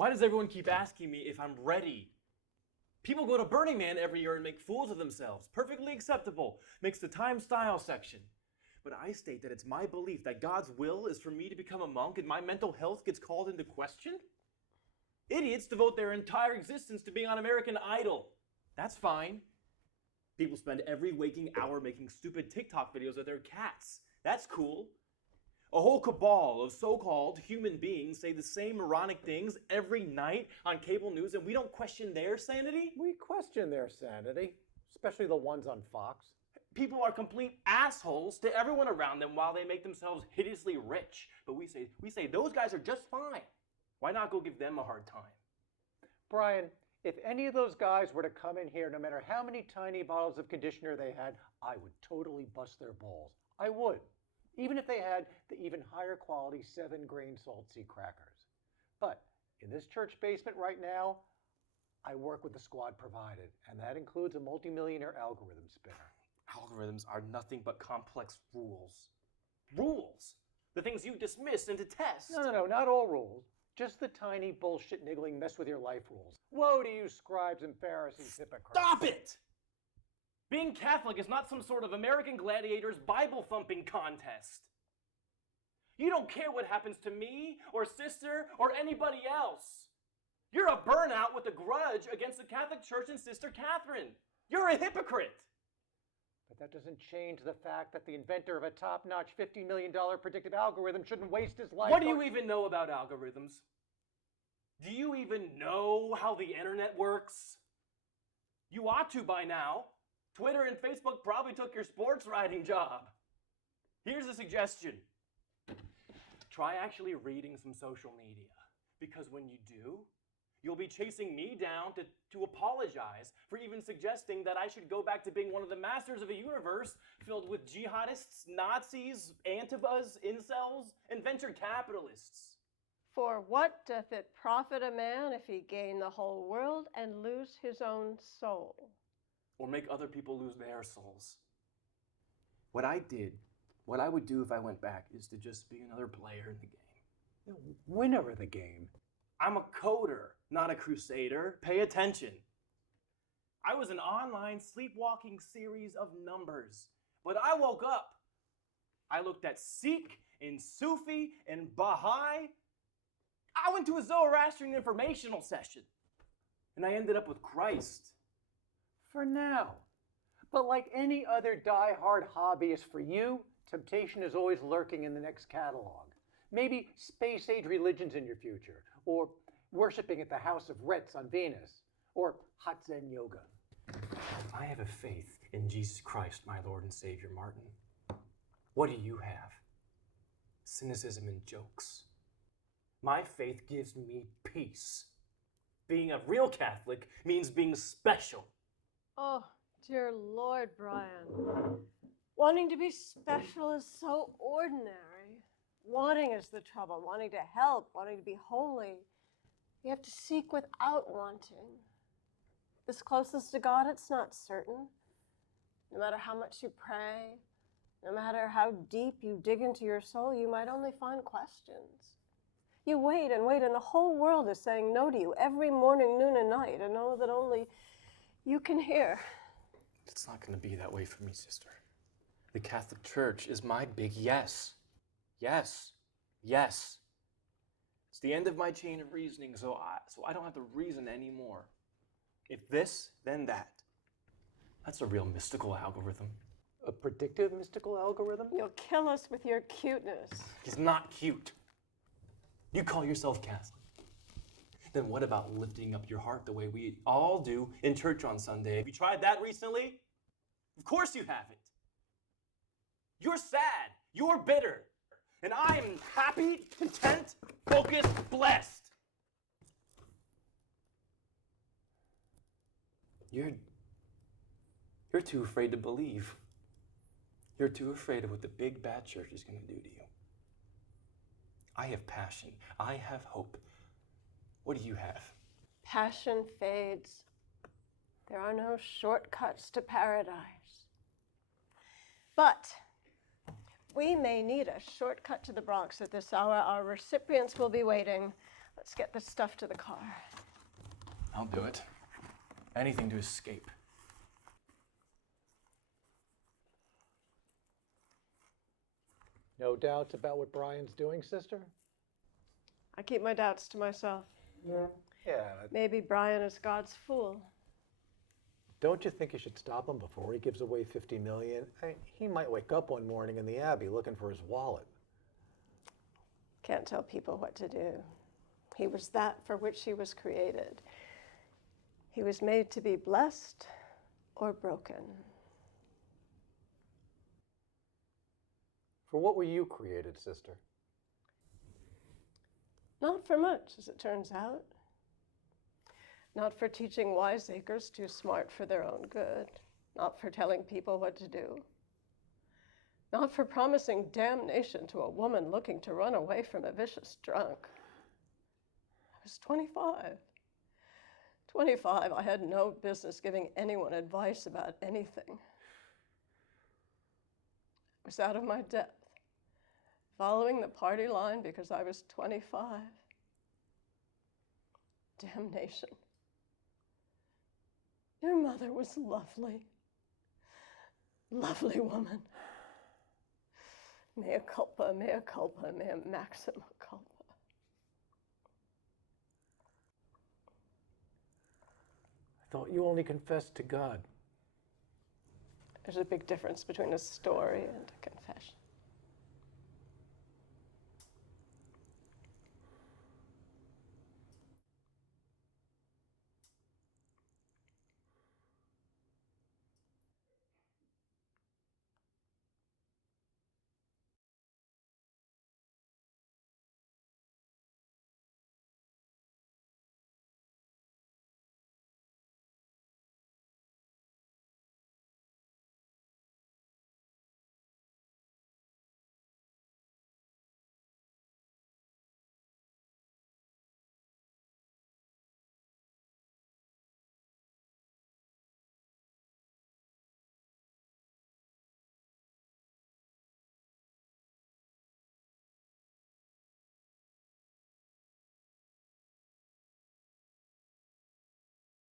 Why does everyone keep asking me if I'm ready? People go to Burning Man every year and make fools of themselves. Perfectly acceptable. Makes the time style section. But I state that it's my belief that God's will is for me to become a monk and my mental health gets called into question? Idiots devote their entire existence to being on American Idol. That's fine. People spend every waking hour making stupid TikTok videos of their cats. That's cool. A whole cabal of so-called human beings say the same moronic things every night on cable news, and we don't question their sanity? We question their sanity, especially the ones on Fox. People are complete assholes to everyone around them while they make themselves hideously rich. But we say those guys are just fine. Why not go give them a hard time? Brian, if any of those guys were to come in here, no matter how many tiny bottles of conditioner they had, I would totally bust their balls. I would. Even if they had the even higher quality 7-grain saltseed crackers. But in this church basement right now, I work with the squad provided, and that includes a multimillionaire algorithm spinner. Algorithms are nothing but complex rules. Rules! The things you dismiss and detest. No, not all rules. Just the tiny bullshit niggling mess with your life rules. Woe to you, scribes and Pharisees, hypocrites. Stop it! Being Catholic is not some sort of American Gladiators Bible-thumping contest. You don't care what happens to me or sister or anybody else. You're a burnout with a grudge against the Catholic Church and Sister Catherine. You're a hypocrite. But that doesn't change the fact that the inventor of a top-notch $50 million predictive algorithm shouldn't waste his life. What do you even know about algorithms? Do you even know how the internet works? You ought to by now. Twitter and Facebook probably took your sports writing job. Here's a suggestion. Try actually reading some social media. Because when you do, you'll be chasing me down to apologize for even suggesting that I should go back to being one of the masters of a universe filled with jihadists, Nazis, Antifas, incels, and venture capitalists. For what doth it profit a man if he gain the whole world and lose his own soul? Or make other people lose their souls. What I would do if I went back is to just be another player in the game. The winner of the game. I'm a coder, not a crusader. Pay attention. I was an online sleepwalking series of numbers. But I woke up. I looked at Sikh and Sufi and Baha'i. I went to a Zoroastrian informational session. And I ended up with Christ. For now. But like any other die-hard hobbyist for you, temptation is always lurking in the next catalog. Maybe space-age religions in your future, or worshiping at the House of Rets on Venus, or hot Zen yoga. I have a faith in Jesus Christ, my Lord and Savior, Martin. What do you have? Cynicism and jokes. My faith gives me peace. Being a real Catholic means being special. Oh, dear Lord, Brian. Wanting to be special is so ordinary. Wanting is the trouble. Wanting to help, wanting to be holy. You have to seek without wanting. This closest to God, it's not certain. No matter how much you pray, no matter how deep you dig into your soul, you might only find questions. You wait, and the whole world is saying no to you every morning, noon, and night, and know that only you can hear. It's not going to be that way for me, sister. The Catholic Church is my big yes. Yes. Yes. It's the end of my chain of reasoning, so I don't have to reason anymore. If this, then that. That's a real mystical algorithm. A predictive mystical algorithm? You'll kill us with your cuteness. He's not cute. You call yourself Catholic. Then what about lifting up your heart the way we all do in church on Sunday? Have you tried that recently? Of course you haven't. You're sad. You're bitter. And I am happy, content, focused, blessed. You're too afraid to believe. You're too afraid of what the big bad church is going to do to you. I have passion. I have hope. What do you have? Passion fades. There are no shortcuts to paradise. But we may need a shortcut to the Bronx at this hour. Our recipients will be waiting. Let's get this stuff to the car. I'll do it. Anything to escape. No doubts about what Brian's doing, sister? I keep my doubts to myself. Yeah. Maybe Brian is God's fool. Don't you think you should stop him before he gives away $50 million? He might wake up one morning in the Abbey looking for his wallet. Can't tell people what to do. He was that for which he was created. He was made to be blessed or broken. For what were you created, sister? Not for much, as it turns out. Not for teaching wiseacres too smart for their own good. Not for telling people what to do. Not for promising damnation to a woman looking to run away from a vicious drunk. I was 25. 25, I had no business giving anyone advice about anything. I was out of my depth, following the party line because I was 25. Damnation. Your mother was lovely. Lovely woman. Mea culpa, mea culpa, mea maxima culpa. I thought you only confessed to God. There's a big difference between a story and a confession.